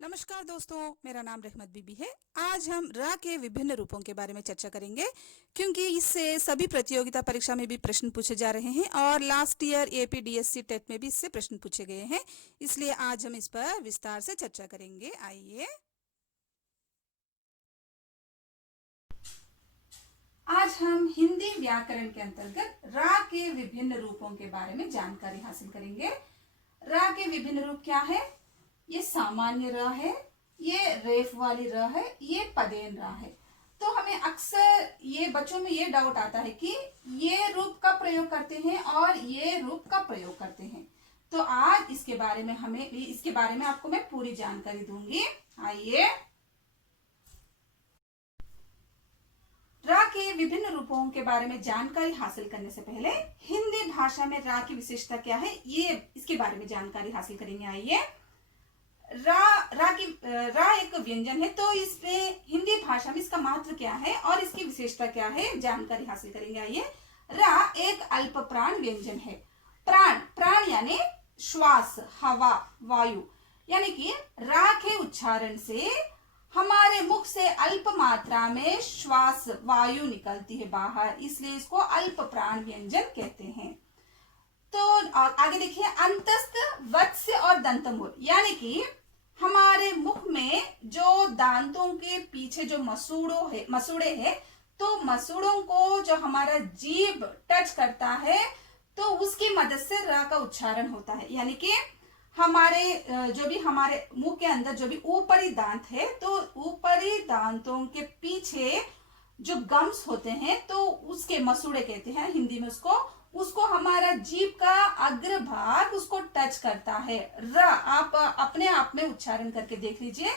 नमस्कार दोस्तों, मेरा नाम रहमत बीबी है। आज हम रा के विभिन्न रूपों के बारे में चर्चा करेंगे क्योंकि इससे सभी प्रतियोगिता परीक्षा में भी प्रश्न पूछे जा रहे हैं और लास्ट ईयर एपीडीएससी टेट में भी इससे प्रश्न पूछे गए हैं। इसलिए आज हम इस पर विस्तार से चर्चा करेंगे। आइए, आज हम हिंदी व्याकरण के अंतर्गत रा के विभिन्न रूपों के बारे में जानकारी हासिल करेंगे। रा के विभिन्न रूप क्या है? ये सामान्य र है, ये रेफ वाली र है, ये पदेन र है। तो हमें अक्सर ये बच्चों में ये डाउट आता है कि ये रूप का प्रयोग करते हैं और ये रूप का प्रयोग करते हैं। तो आज इसके बारे में आपको मैं पूरी जानकारी दूंगी। आइए, रा के विभिन्न रूपों के बारे में जानकारी हासिल करने से पहले हिंदी भाषा में रा की विशेषता क्या है, ये इसके बारे में जानकारी हासिल करेंगे। आइए, रा एक व्यंजन है, तो इसमें हिंदी भाषा में इसका महत्व क्या है और इसकी विशेषता क्या है, जानकारी हासिल करेंगे। आइए, रा एक अल्प प्राण व्यंजन है। प्राण यानी श्वास, हवा, वायु, यानी कि रा के उच्चारण से हमारे मुख से अल्प मात्रा में श्वास वायु निकलती है बाहर, इसलिए इसको अल्प प्राण व्यंजन कहते हैं। तो आगे देखिए, अंतस्थ, वत्स्य और दंतमूल, यानी कि हमारे मुख में जो दांतों के पीछे जो मसूड़े हैं, तो मसूड़ों को जो हमारा जीभ टच करता है तो उसकी मदद से रा का उच्चारण होता है। यानी कि हमारे मुंह के अंदर जो भी ऊपरी दांत है, तो ऊपरी दांतों के पीछे जो गम्स होते हैं, तो उसके मसूड़े कहते हैं हिंदी में उसको हमारा जीभ का अग्र भाग उसको टच करता है। र आप अपने आप में उच्चारण करके देख लीजिए।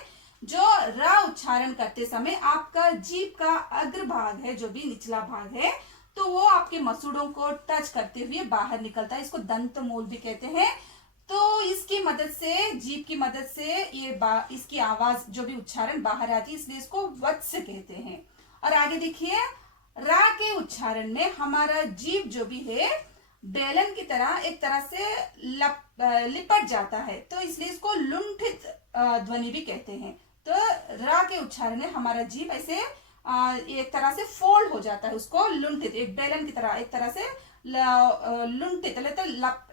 जो र उच्चारण करते समय आपका जीभ का अग्र भाग है, जो भी निचला भाग है, तो वो आपके मसूड़ों को टच करते हुए बाहर निकलता है। इसको दंत मूल भी कहते हैं। तो इसकी मदद से, जीभ की मदद से इसकी आवाज जो भी उच्चारण बाहर आती है, इसलिए इसको वत्स्य कहते हैं। और आगे देखिए, रा के उच्चारण में हमारा जीभ जो भी है बेलन की तरह एक तरह से लिपट जाता है, तो इसलिए इसको लुंठित ध्वनि भी कहते हैं। तो रा के उच्चारण में हमारा जीभ ऐसे एक तरह से फोल्ड हो जाता है, उसको लुंठित, एक बेलन की तरह एक तरह से लुंठित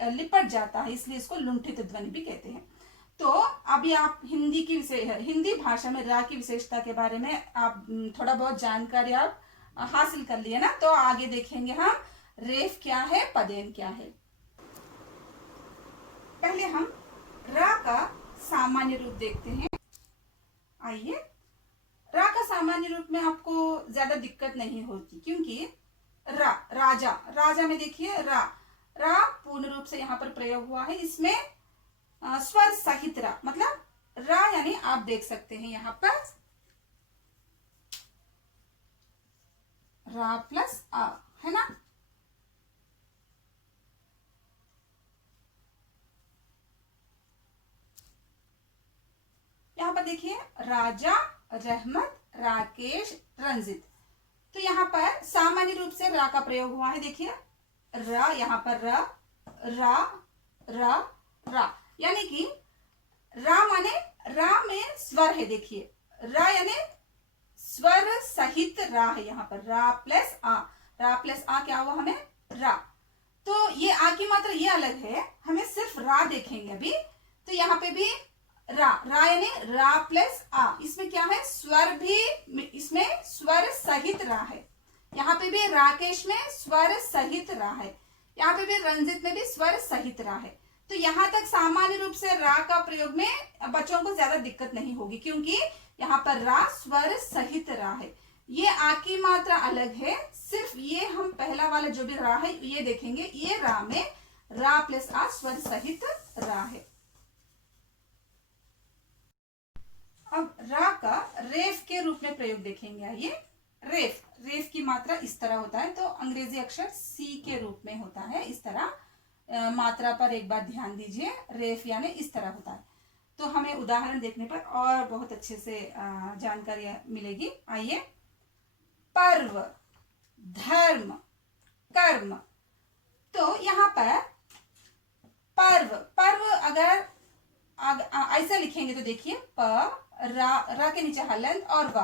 लिपट जाता है, इसलिए इसको लुंठित ध्वनि भी कहते हैं। तो अभी आप हिंदी भाषा में रा की विशेषता के बारे में आप थोड़ा बहुत जानकारी आप हासिल कर लिए ना। तो आगे देखेंगे हम रेफ क्या है, पदेन क्या है। पहले हम रा का सामान्य रूप देखते हैं। आइए, रा का सामान्य रूप में आपको ज्यादा दिक्कत नहीं होती, क्योंकि राजा में देखिए, रा पूर्ण रूप से यहाँ पर प्रयोग हुआ है। इसमें स्वर सहित रा, मतलब रा यानी आप देख सकते हैं यहाँ पर रा प्लस आ है ना। यहाँ पर देखिए, राजा, रहमत, राकेश, रंजित। तो यहाँ पर सामान्य रूप से रा का प्रयोग हुआ है। देखिए, रा, यहाँ पर रा, यानी कि रा माने रा में स्वर है। देखिए, रा यानी स्वर सहित रा है। यहाँ पर रा प्लस आ क्या हुआ हमें? रा। तो ये आ की मात्रा ये अलग है, हमें सिर्फ रा देखेंगे अभी। तो यहाँ पे भी रा यानी रा प्लस आ, इसमें क्या है? स्वर भी, इसमें स्वर सहित रा है। यहाँ पे भी राकेश में स्वर सहित रा है, यहाँ पे भी रंजित में भी स्वर सहित रा है। तो यहाँ तक सामान्य रूप से रा का प्रयोग में बच्चों को ज्यादा दिक्कत नहीं होगी, क्योंकि यहाँ पर रा स्वर सहित रा है। ये आ की मात्रा अलग है, सिर्फ ये हम पहला वाला जो भी रा है ये देखेंगे। ये रा में रा प्लस आ स्वर सहित रा है। अब रा का रेफ के रूप में प्रयोग देखेंगे। आइए, रेफ की मात्रा इस तरह होता है, तो अंग्रेजी अक्षर सी के रूप में होता है। इस तरह मात्रा पर एक बार ध्यान दीजिए, रेफ यानी इस तरह होता है। तो हमें उदाहरण देखने पर और बहुत अच्छे से जानकारी मिलेगी। आइए, पर्व, धर्म, कर्म। तो यहाँ पर पर्व अगर ऐसा लिखेंगे तो देखिए प रा के नीचे हलंत और व,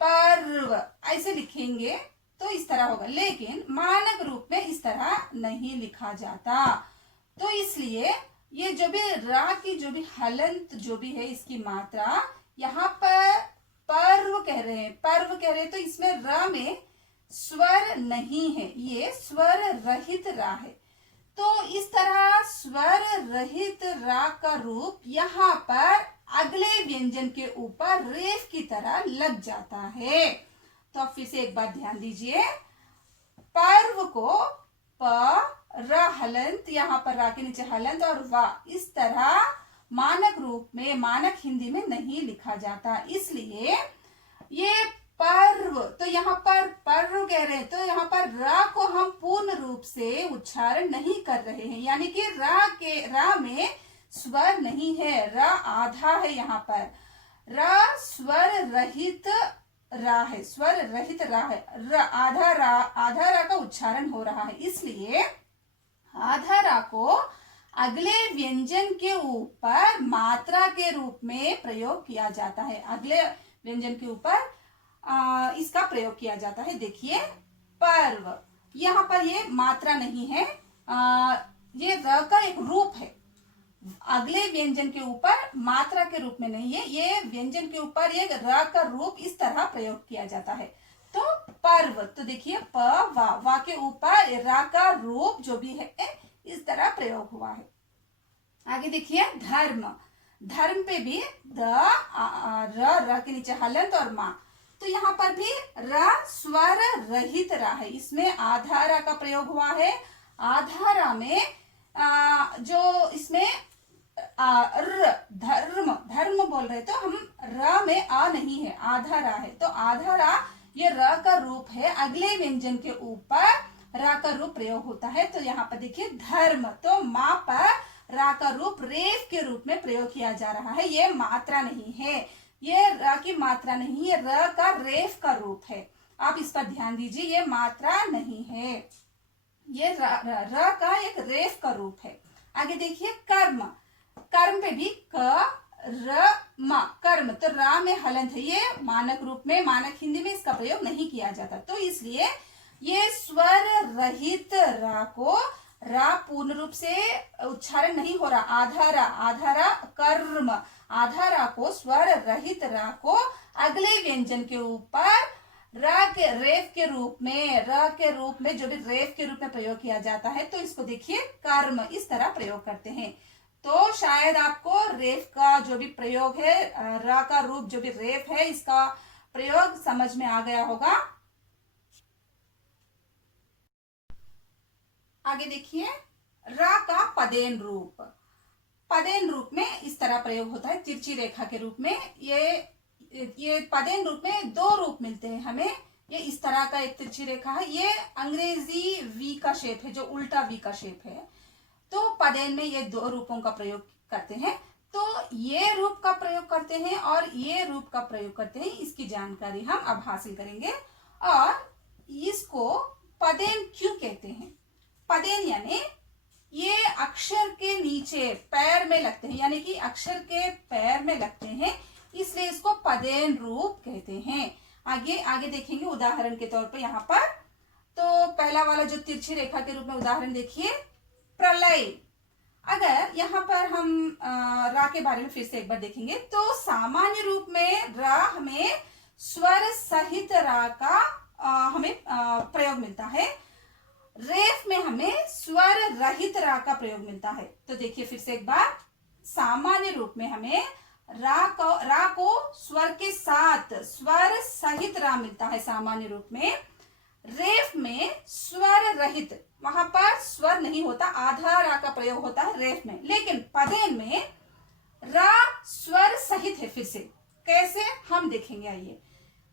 पर्व ऐसे लिखेंगे तो इस तरह होगा, लेकिन मानक रूप में इस तरह नहीं लिखा जाता। तो इसलिए ये जो भी रा की जो भी हलंत जो भी है इसकी मात्रा यहाँ पर पर्व कह रहे हैं, पर्व कह रहे हैं, तो इसमें र में स्वर नहीं है, ये स्वर रहित रा है। तो इस तरह स्वर रहित रा का रूप यहाँ पर अगले व्यंजन के ऊपर रेफ की तरह लग जाता है। तो अब फिर से एक बार ध्यान दीजिए, पर्व को प र हलंत, यहाँ पर रा के नीचे हलंत और वा इस तरह मानक रूप में, मानक हिंदी में नहीं लिखा जाता, इसलिए ये पर्व, तो यहाँ पर पर्व कह रहे हैं, तो यहाँ पर रा को हम पूर्ण रूप से उच्चारण नहीं कर रहे हैं, यानी कि रा में स्वर नहीं है, रा आधा है, यहाँ पर रा स्वर रहित रा है, स्वर रहित रा है, आधा रा का उच्चारण हो रहा है, इसलिए आधा रा को अगले व्यंजन के ऊपर मात्रा के रूप में प्रयोग किया जाता है, अगले व्यंजन के ऊपर इसका प्रयोग किया जाता है। देखिए पर्व, यहाँ पर ये मात्रा नहीं है, ये र का एक रूप है, अगले व्यंजन के ऊपर मात्रा के रूप में नहीं है, ये व्यंजन के ऊपर ये र का रूप इस तरह प्रयोग किया जाता है। तो पर्व, तो देखिए प वा के ऊपर रा का रूप जो भी है इस तरह प्रयोग हुआ है। आगे देखिए धर्म, धर्म पे भी र के नीचे हलंत और मा, तो यहाँ पर भी र स्वर रहित रा है, इसमें आधा रा का प्रयोग हुआ है, आधा रा में जो इसमें धर्म धर्म बोल रहे, तो हम र में आ नहीं है, आधा रा है, तो आधा रा ये र का रूप है, अगले व्यंजन के ऊपर रा का रूप प्रयोग होता है। तो यहाँ पर देखिए धर्म, तो माँ पर रा का रूप रेफ के रूप में प्रयोग किया जा रहा है, ये मात्रा नहीं है, ये र की मात्रा नहीं है, र का रेफ का रूप है, आप इस पर ध्यान दीजिए, ये मात्रा नहीं है, ये र का एक रेफ का रूप है। आगे देखिए कर्म, कर्म पे भी क र म, कर्म, तो रा में हलंत है, ये मानक रूप में, मानक हिंदी में इसका प्रयोग नहीं किया जाता, तो इसलिए ये स्वर रहित रा को रा पूर्ण रूप से उच्चारण नहीं हो रहा, आधा रा कर्म, आधा रा को स्वर रहित रा को अगले व्यंजन के ऊपर रा के रेफ के रूप में, र के रूप में जो भी रेफ के रूप में प्रयोग किया जाता है, तो इसको देखिए कर्म इस तरह प्रयोग करते हैं। तो शायद आपको रेफ का जो भी प्रयोग है, रा का रूप जो भी रेफ है, इसका प्रयोग समझ में आ गया होगा। आगे देखिए रा का पदेन रूप, पदेन रूप में इस तरह प्रयोग होता है, तिरछी रेखा के रूप में, ये पदेन रूप में दो रूप मिलते हैं हमें, ये इस तरह का एक तिरछी रेखा है, ये अंग्रेजी वी का शेप है, जो उल्टा वी का शेप है, तो पदेन में ये दो रूपों का प्रयोग करते हैं, तो ये रूप का प्रयोग करते हैं और ये रूप का प्रयोग करते हैं, इसकी जानकारी हम अब हासिल करेंगे। और इसको पदेन क्यों कहते हैं? पदेन यानी ये अक्षर के नीचे पैर में लगते हैं, यानी कि अक्षर के पैर में लगते हैं, इसलिए इसको पदेन रूप कहते हैं। आगे आगे देखेंगे उदाहरण के तौर पे यहाँ पर, तो पहला वाला जो तिरछी रेखा के रूप में उदाहरण देखिए, प्रलय। अगर यहाँ पर हम रा के बारे में फिर से एक बार देखेंगे, तो सामान्य रूप में रा हमें स्वर सहित रा का हमें प्रयोग मिलता है, रेफ में हमें स्वर रहित रा का प्रयोग मिलता है। तो देखिए फिर से एक बार, सामान्य रूप में हमें रा को स्वर के साथ स्वर सहित रा मिलता है सामान्य रूप में, रेफ में स्वर रहित, वहां पर स्वर नहीं होता, आधा रा का प्रयोग होता है रेफ में, लेकिन पदेन में रा स्वर सहित है। फिर से कैसे हम देखेंगे, आइए,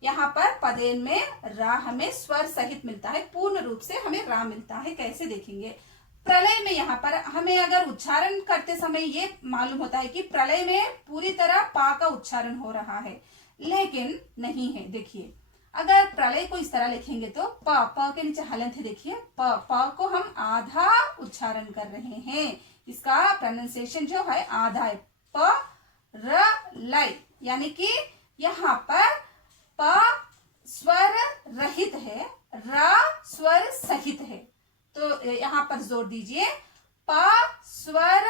यहाँ पर पदेन में रा हमें स्वर सहित मिलता है, पूर्ण रूप से हमें रा मिलता है, कैसे देखेंगे? प्रलय में यहाँ पर हमें अगर उच्चारण करते समय ये मालूम होता है कि प्रलय में पूरी तरह पा का उच्चारण हो रहा है, लेकिन नहीं है। देखिए अगर प्रलय को इस तरह लिखेंगे तो प के नीचे हलंत है, देखिए प को हम आधा उच्चारण कर रहे हैं, इसका प्रोनाउंसिएशन जो है आधा है, प र लय, यानी कि यहाँ पर प स्वर रहित है, र स्वर सहित है। तो यहाँ पर जोर दीजिए, प स्वर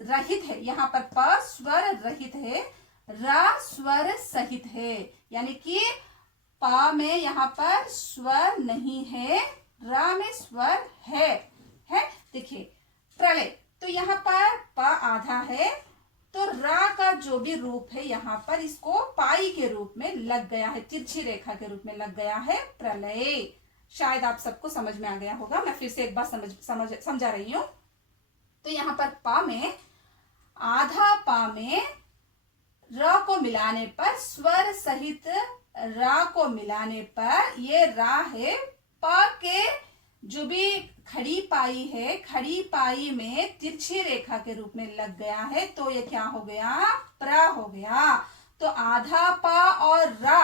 रहित है, यहाँ पर प स्वर रहित है, र स्वर सहित है, यानी कि प में यहाँ पर स्वर नहीं है, र में स्वर है। देखिए प्रलय, तो यहाँ पर प आधा है, तो रा का जो भी रूप है यहाँ पर इसको पाई के रूप में लग गया है, तिरछी रेखा के रूप में लग गया है प्रलय। शायद आप सबको समझ में आ गया होगा, मैं फिर से एक बार समझा रही हूं। तो यहाँ पर पा में, आधा पा में र को मिलाने पर, स्वर सहित रा को मिलाने पर ये रा है, प के जो भी खड़ी पाई है, खड़ी पाई में तिरछी रेखा के रूप में लग गया है, तो ये क्या हो गया, प्र हो गया। तो आधा पा और रा,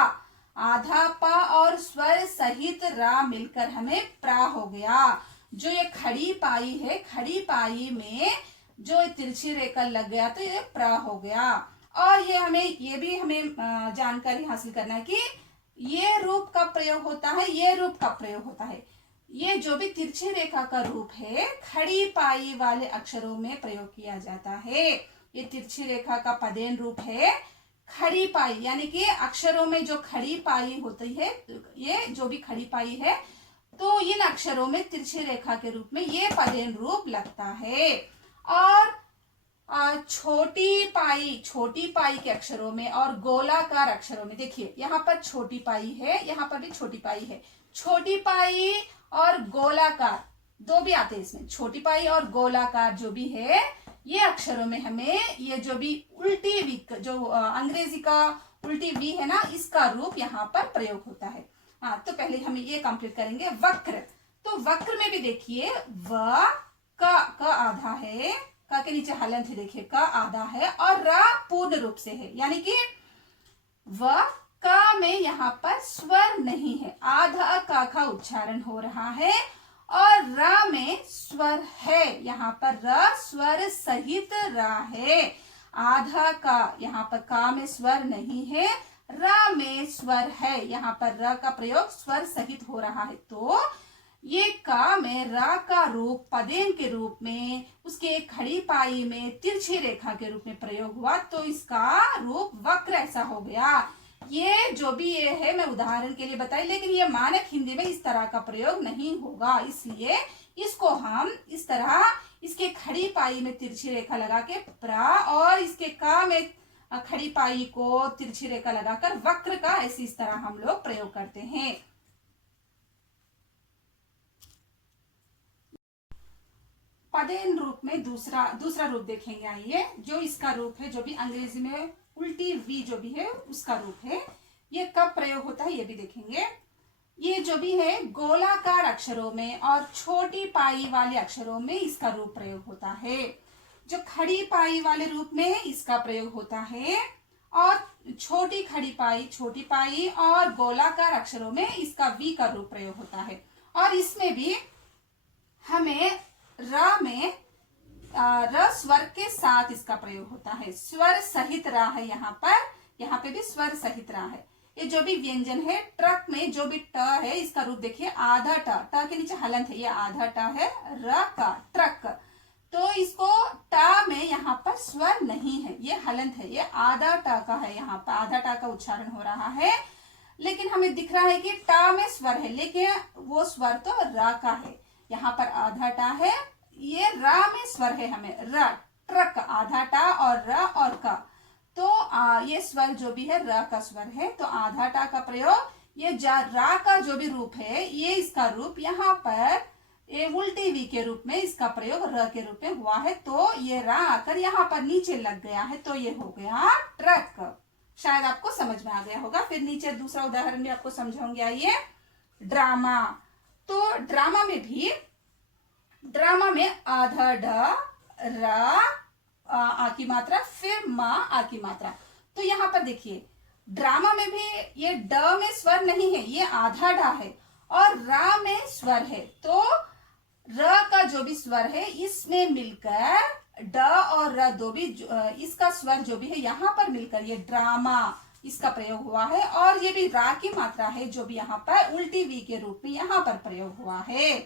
आधा पा और स्वर सहित रा मिलकर हमें प्रा हो गया। जो ये खड़ी पाई है, खड़ी पाई में जो तिरछी रेखा लग गया तो ये प्रा हो गया। और ये भी हमें जानकारी हासिल करना है कि ये रूप कब प्रयोग होता है, ये रूप कब प्रयोग होता है। ये जो भी तिरछी रेखा का रूप है, खड़ी पाई वाले अक्षरों में प्रयोग किया जाता है। ये तिरछी रेखा का पदेन रूप है, खड़ी पाई, यानी कि अक्षरों में जो खड़ी पाई होती है, ये जो भी खड़ी पाई है, तो इन अक्षरों में तिरछी रेखा के रूप में ये पदेन रूप लगता है। और छोटी पाई के अक्षरों में और गोलाकार अक्षरों में, देखिए यहाँ पर छोटी पाई है, यहाँ पर भी छोटी पाई है। छोटी पाई और गोलाकार दो भी आते हैं इसमें, छोटी पाई और गोलाकार जो भी है, ये अक्षरों में हमें ये जो भी उल्टी वी, जो अंग्रेजी का उल्टी वी है ना, इसका रूप यहाँ पर प्रयोग होता है। हाँ, तो पहले हम ये कंप्लीट करेंगे। वक्र, तो वक्र में भी देखिए व का आधा है, का के नीचे हलंत है, देखिए का आधा है और रा पूर्ण रूप से है, यानी कि व का में यहाँ पर स्वर नहीं है, आधा का उच्चारण हो रहा है, और रा में स्वर है, यहाँ पर र स्वर सहित रा है। आधा का, यहाँ पर का में स्वर नहीं है, रा में स्वर है, यहाँ पर र का प्रयोग स्वर सहित हो रहा है। तो ये का में रा का रूप पदेन के रूप में, उसके खड़ी पाई में तिरछी रेखा के रूप में प्रयोग हुआ, तो इसका रूप वक्र ऐसा हो गया। ये जो भी ये है मैं उदाहरण के लिए बताई, लेकिन ये मानक हिंदी में इस तरह का प्रयोग नहीं होगा, इसलिए इसको हम इस तरह, इसके खड़ी पाई में तिरछी रेखा लगा के प्रा, और इसके का में खड़ी पाई को तिरछी रेखा लगाकर वक्र का ऐसे इस तरह हम लोग प्रयोग करते हैं। पदेन रूप में दूसरा रूप देखेंगे। आइए, जो इसका रूप है, जो भी अंग्रेजी में उल्टी वी जो भी है उसका रूप है, ये कब प्रयोग होता है ये भी देखेंगे। ये जो भी है गोलाकार अक्षरों में और छोटी पाई वाले अक्षरों में इसका रूप प्रयोग होता है। जो खड़ी पाई वाले रूप में इसका प्रयोग होता है, और छोटी पाई और गोलाकार अक्षरों में इसका वी का रूप प्रयोग होता है। और इसमें भी हमें र में र स्वर के साथ इसका प्रयोग होता है, स्वर सहित रा है, यहाँ पे भी स्वर सहित रा है। ये जो भी व्यंजन है, ट्रक में जो भी ट है, इसका रूप देखिए आधा ट के नीचे हलंत है, ये आधा ट है, र का ट्रक। तो इसको ट में यहाँ पर स्वर नहीं है, ये हलंत है, ये आधा ट का है, यहाँ पर आधा ट का उच्चारण हो रहा है, लेकिन हमें दिख रहा है कि ट में स्वर है, लेकिन वो स्वर तो र का है। यहाँ पर आधा टा है, ये रा में स्वर है, हमें र, ट्रक, आधा टा और र और का, तो ये स्वर जो भी है र का स्वर है, तो आधा टा का प्रयोग, ये रा का जो भी रूप है, ये इसका रूप यहाँ पर ये उल्टी वी के रूप में इसका प्रयोग र के रूप में हुआ है, तो ये रा आकर यहाँ पर नीचे लग गया है, तो ये हो गया ट्रक। शायद आपको समझ में आ गया होगा। फिर नीचे दूसरा उदाहरण भी आपको समझाऊंगी। आइए, ड्रामा, तो ड्रामा में आधा ड, रा आ की मात्रा, फिर मा आ की मात्रा। तो यहाँ पर देखिए ड्रामा में भी ये ड में स्वर नहीं है, ये आधा डा है, और रा में स्वर है, तो र का जो भी स्वर है इसमें मिलकर ड और र दो भी इसका स्वर जो भी है यहाँ पर मिलकर ये ड्रामा इसका प्रयोग हुआ है, और ये भी रा की मात्रा है जो भी यहाँ पर उल्टी वी के रूप में यहाँ पर प्रयोग हुआ है।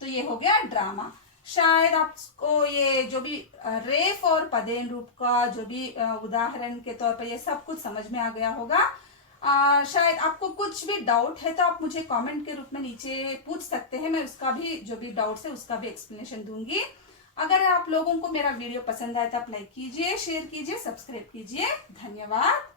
तो ये हो गया ड्रामा। शायद आपको ये जो भी रेफ और पदेन रूप का जो भी उदाहरण के तौर पर ये सब कुछ समझ में आ गया होगा। शायद आपको कुछ भी डाउट है तो आप मुझे कमेंट के रूप में नीचे पूछ सकते हैं, मैं उसका भी जो भी डाउट्स है उसका भी एक्सप्लेनेशन दूंगी। अगर आप लोगों को मेरा वीडियो पसंद आए तो आप लाइक कीजिए, शेयर कीजिए, सब्सक्राइब कीजिए। धन्यवाद।